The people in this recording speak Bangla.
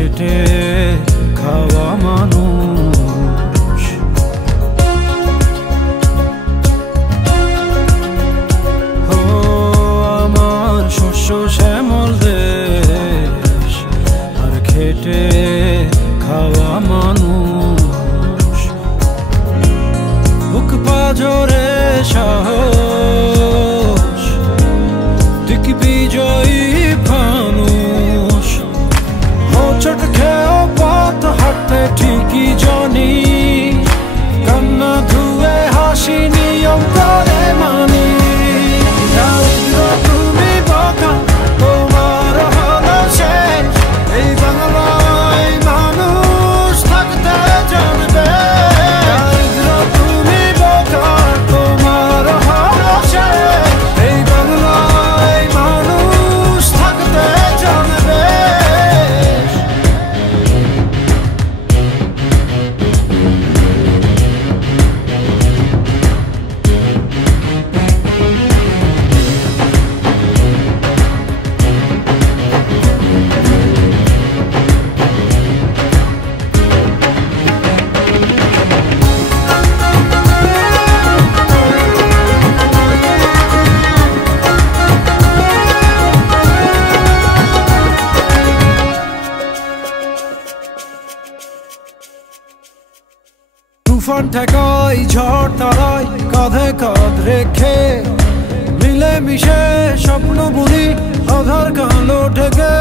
খেটে খাওয়া মানুষ। ও আমার শস্য শ্যামল দেশ, আর খেটে খাওয়া মানুষ। বুক পাজরে সাহস, দিক বিজয়ী ফানুষ। হোঁচট খেয়েও পথ হাঁটতে ঠিকই জানি, কান্না ধুয়ে হাসি নিয়ম করে মানি। তুমি বকা তোমার হলো শেষ, এই বাংলায় মানুষ থাকতে জানবে। তুমি বকা তোমার হলো শেষ, এই বাংলায় মানুষ থাকতে জানবে। তুফান ঠেকাই ঝড় তারাই কাঁধে কাঁধ রেখে, মিলে মিশে স্বপ্ন বুনি আধার কালো ঢেকে।